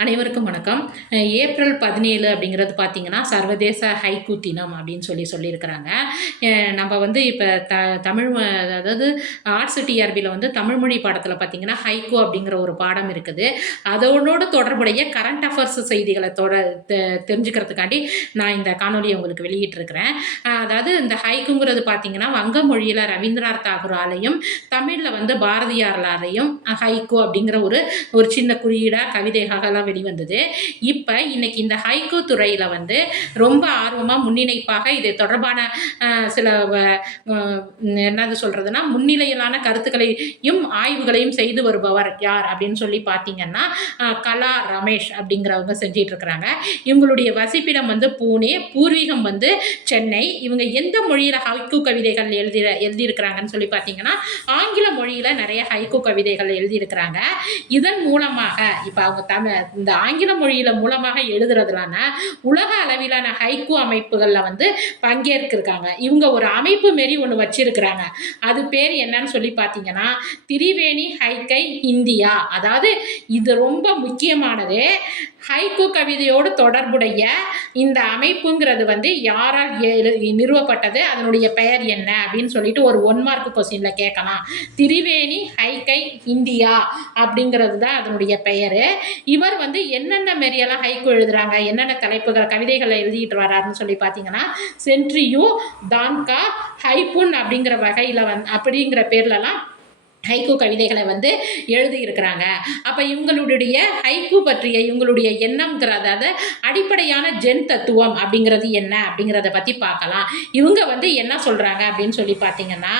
அனைவருக்கும் வணக்கம். ஏப்ரல் பதினேழு அப்படிங்கிறது பார்த்தீங்கன்னா சர்வதேச ஹைக்கூ தினம் அப்படின்னு சொல்லி சொல்லியிருக்கிறாங்க. நம்ம வந்து இப்போ த தமிழ் அதாவது ஆர்ட்ஸ் டிஆர்பியில் வந்து தமிழ் மொழி பாடத்தில் பார்த்தீங்கன்னா ஹைக்கூ அப்படிங்கிற ஒரு பாடம் இருக்குது. அதோட தொடர்புடைய கரண்ட் அஃபேர்ஸ் செய்திகளை தொட தெ- தெரிஞ்சுக்கிறதுக்காண்டி நான் இந்த காணொலியை உங்களுக்கு வெளியிட்டிருக்கிறேன். அதாவது இந்த ஹைக்குங்கிறது பார்த்தீங்கன்னா வங்க மொழியில் ரவீந்திரநாத் தாகூராலையும் தமிழில் வந்து பாரதியாராலையும் ஹைக்கூ அப்படிங்கிற ஒரு ஒரு சின்ன குறியீடாக கவிதைகளாக வெளிவந்தது இப்போ இன்னைக்கு இந்த ஹைகோ துறையில் வந்து ரொம்ப ஆர்வமாக முன்னிணைப்பாக இது தொடர்பான சில வ- என்னது சொல்கிறதுனா முன்னிலையிலான கருத்துக்களையும் ஆய்வுகளையும் செய்து வருபவர் யார் அப்படின்னு சொல்லி பார்த்தீங்கன்னா கலா ரமேஷ் அப்படிங்கிறவங்க செஞ்சிட்டு இருக்கிறாங்க இவங்களுடைய வசிப்பிடம் வந்து பூனே பூர்வீகம் வந்து சென்னை. இவங்க எந்த மொழியில் ஹைக்கூ கவிதைகள் எழுதி எழுதியிருக்கிறாங்கன்னு சொல்லி பார்த்தீங்கன்னா ஆங்கில மொழியில் நிறைய ஹைக்கூ கவிதைகள் எழுதியிருக்கிறாங்க. இதன் மூலமாக இப்போ அவங்க தமிழ் இந்த ஆங்கில மொழியில மூலமாக எழுதுறதுலான உலக அளவிலான ஹைக்கூ அமைப்புகளில் வந்து பங்கேற்கிருக்காங்க. இவங்க ஒரு அமைப்பு மாரி ஒன்று வச்சிருக்கிறாங்க. அது பேர் என்னன்னு சொல்லி பார்த்தீங்கன்னா திரிவேணி ஹைக்கை இந்தியா. அதாவது இது ரொம்ப முக்கியமானது. ஹைக்கூ கவிதையோடு தொடர்புடைய இந்த அமைப்புங்கிறது வந்து யாரால் நிறுவப்பட்டது? அதனுடைய பெயர் என்ன? அப்படின்னு சொல்லிட்டு ஒரு ஒன் மார்க் கொஸ்டினில் கேட்கலாம். திரிவேணி ஹைக்கை இந்தியா அப்படிங்கிறது தான் அதனுடைய பெயர். இவர் வந்து என்னென்ன மாரியெல்லாம் ஹைக்கூ எழுதுறாங்க? என்னென்ன தலைப்புகள் கவிதைகளை எழுதிட்டு வராருன்னு சொல்லி பார்த்தீங்கன்னா சென்ட்ரியூ தான்கா ஹைப்புன் அப்படிங்கிற வகையில் வந் அப்படிங்கிற பேர்லலாம் ஹைக்கூ கவிதைகளை வந்து எழுதியிருக்கிறாங்க. அப்போ இவங்களுடைய ஹைக்கூ பற்றிய இவங்களுடைய எண்ணம்ங்கிற அதாவது அடிப்படையான ஜென் தத்துவம் அப்படிங்கிறது என்ன அப்படிங்கிறத பற்றி பார்க்கலாம். இவங்க வந்து என்ன சொல்கிறாங்க அப்படின்னு சொல்லி பார்த்தீங்கன்னா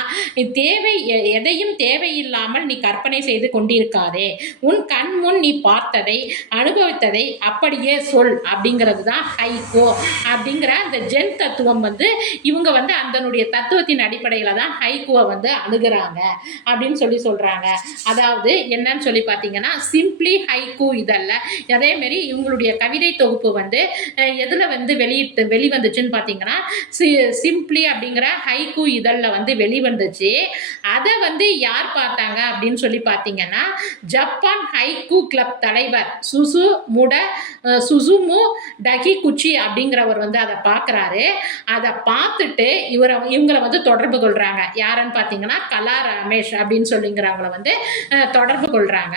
தேவை எ- எதையும் தேவையில்லாமல் நீ கற்பனை செய்து கொண்டிருக்காதே. உன் கண் முன் நீ பார்த்ததை அனுபவித்ததை அப்படியே சொல் அப்படிங்கிறது தான் ஹைகோ அப்படிங்கிற அந்த ஜென் தத்துவம் வந்து இவங்க வந்து அதனுடைய தத்துவத்தின் அடிப்படையில் தான் ஹைகோவை வந்து அணுகிறாங்க அப்படின்னு சொல்லி சொல்கிறாங்க அதாவது என்னன்னு சொல்லி பார்த்தீங்கன்னா சிம்பிளி ஹைக்கூ இதல்ல. அதேமாரி இவங்களுடைய கவிதை தொகுப்பு வந்து எதில் வந்து வெளியிட்டு வெளிவந்துச்சுன்னு பார்த்தீங்கன்னா சி சிம்பிளி அப்படிங்கிற ஹைக்கூ இதழில் வந்து வெளிவந்துச்சு. அதை வந்து யார் பார்த்தாங்க அப்படின்னு சொல்லி பார்த்தீங்கன்னா ஜப்பான் ஹைக்கூ கிளப் தலைவர் சுசு முட சுசுமு டகி குச்சி அப்படிங்கிறவர் வந்து அதை பார்க்குறாரு. அதை பார்த்துட்டு இவரை இவங்களை வந்து தொடர்பு கொள்கிறாங்க யாருன்னு பார்த்தீங்கன்னா கலா ரமேஷ் அப்படின்னு சொல்லிங்கிறவங்கள வந்து தொடர்பு கொள்கிறாங்க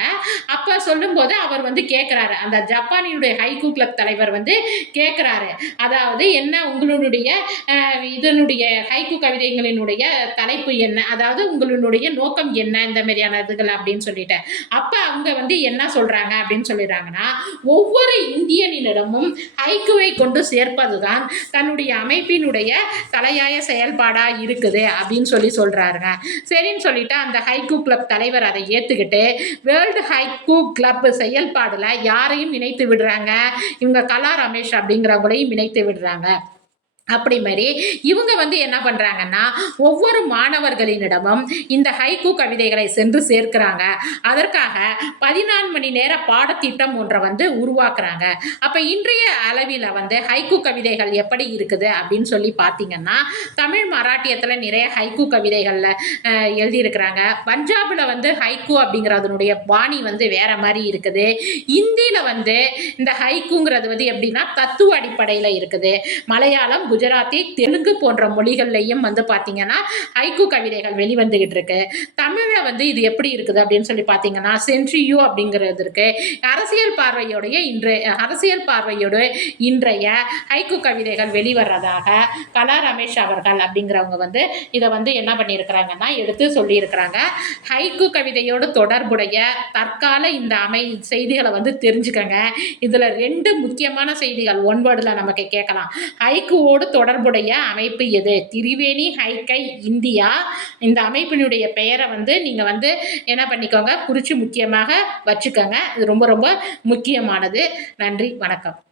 அப்போ சொல்லும்போது அவர் வந்து கேட்குறாரு அந்த ஜப்பானியுடைய ஹைகூ கிளப் தலைவர் வந்து கேட்குறாரு அதாவது என்ன உங்களுடைய இதனுடைய ஹைகூ கவிதைகளினுடைய தலைப்பு என்ன? அதாவது உங்களுடைய நோக்கம் என்ன இந்த மாதிரியான இதுகள் அப்படின்னு சொல்லிட்டு. அப்போ அவங்க வந்து என்ன சொல்கிறாங்க அப்படின்னு சொல்லிடுறாங்கன்னா ஒவ்வொரு இந்தியனிடமும் ஹைக்கூவை கொண்டு சேர்ப்பதுதான் தன்னுடைய அமைப்பினுடைய தலையாய செயல்பாடாக இருக்குது அப்படின்னு சொல்லி சொல்கிறாருங்க சரின்னு சொல்லிட்டு அந்த ஹைக்கூ கிளப் தலைவர் அதை ஏற்றுக்கிட்டு வேர்ல்டு ஹைக்கூ கிளப் செயல்பாடில் யாரையும் இணைத்து விடுறாங்க? இவங்க கலா ரமேஷ் அப்படிங்கிறவங்களையும் இணைத்து விடுறாங்க. அப்படி மாதிரி இவங்க வந்து என்ன பண்ணுறாங்கன்னா ஒவ்வொரு மாணவர்களினிடமும் இந்த ஹைக்கூ கவிதைகளை சென்று சேர்க்கிறாங்க. அதற்காக பதினான்கு மணி நேர பாடத்திட்டம் ஒன்றை வந்து உருவாக்குறாங்க. அப்போ இன்றைய அளவில் வந்து ஹைக்கூ கவிதைகள் எப்படி இருக்குது அப்படின்னு சொல்லி பார்த்தீங்கன்னா தமிழ் மராட்டியத்தில் நிறைய ஹைக்கூ கவிதைகளில் எழுதியிருக்கிறாங்க. பஞ்சாபில் வந்து ஹைக்கூ அப்படிங்கிறதுனுடைய பாணி வந்து வேற மாதிரி இருக்குது. இந்தியில் வந்து இந்த ஹைக்கூங்கிறது வந்து எப்படின்னா தத்துவ அடிப்படையில் இருக்குது. மலையாளம் குஜராத்தி தெலுங்கு போன்ற மொழிகள்லையும் வந்து பார்த்தீங்கன்னா ஹைக்கூ கவிதைகள் வெளிவந்துகிட்டு இருக்கு. தமிழில் வந்து இது எப்படி இருக்குது அப்படின்னு சொல்லி பார்த்தீங்கன்னா சென்ட்ரியூ அப்படிங்கிறது இருக்கு. அரசியல் பார்வையோடைய இன்றைய அரசியல் பார்வையோட இன்றைய ஹைக்கூ கவிதைகள் வெளிவர்றதாக கலா ரமேஷ் அவர்கள் அப்படிங்கிறவங்க வந்து இதை வந்து என்ன பண்ணியிருக்கிறாங்கன்னா எடுத்து சொல்லியிருக்கிறாங்க. ஹைக்கூ கவிதையோடு தொடர்புடைய தற்கால இந்த அமை செய்திகளை வந்து தெரிஞ்சுக்கங்க. இதில் ரெண்டு முக்கியமான செய்திகள் ஒன் வேர்டில் நமக்கு கேட்கலாம். ஹைக்கூவோடு தொடர்புடைய அமைப்பு எது? Triveni haiku India. இந்த அமைப்பினுடைய பெயரை வந்து நீங்கள் வந்து என்ன பண்ணிக்கோங்க? குறித்து முக்கியமாக வச்சுக்கோங்க. இது ரொம்ப ரொம்ப முக்கியமானது. நன்றி. வணக்கம்.